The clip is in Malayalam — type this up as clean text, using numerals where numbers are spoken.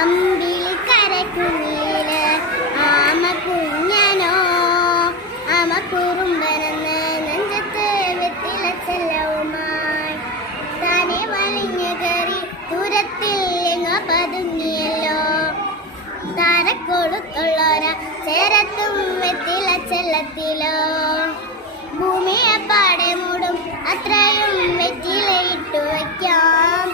അമ്പിളി കരക്കുന്നില് ആമ കുഞ്ഞനോ ആമ കുറുമ്പനെന്ന് നെഞ്ചത്ത് വെത്തില ചെല്ലവുമായി താനെ വലിഞ്ഞു കയറി ദൂരത്തിൽ എങ്ങോ പതുങ്ങിയല്ലോ താരക്കൊളുത്തുള്ളോര ചേരത്തും വെത്തില ചെല്ലത്തിലോ ഭൂമിയെ പാടെ മൂടും അത്രയും വെറ്റിലയിട്ടു വയ്ക്കാം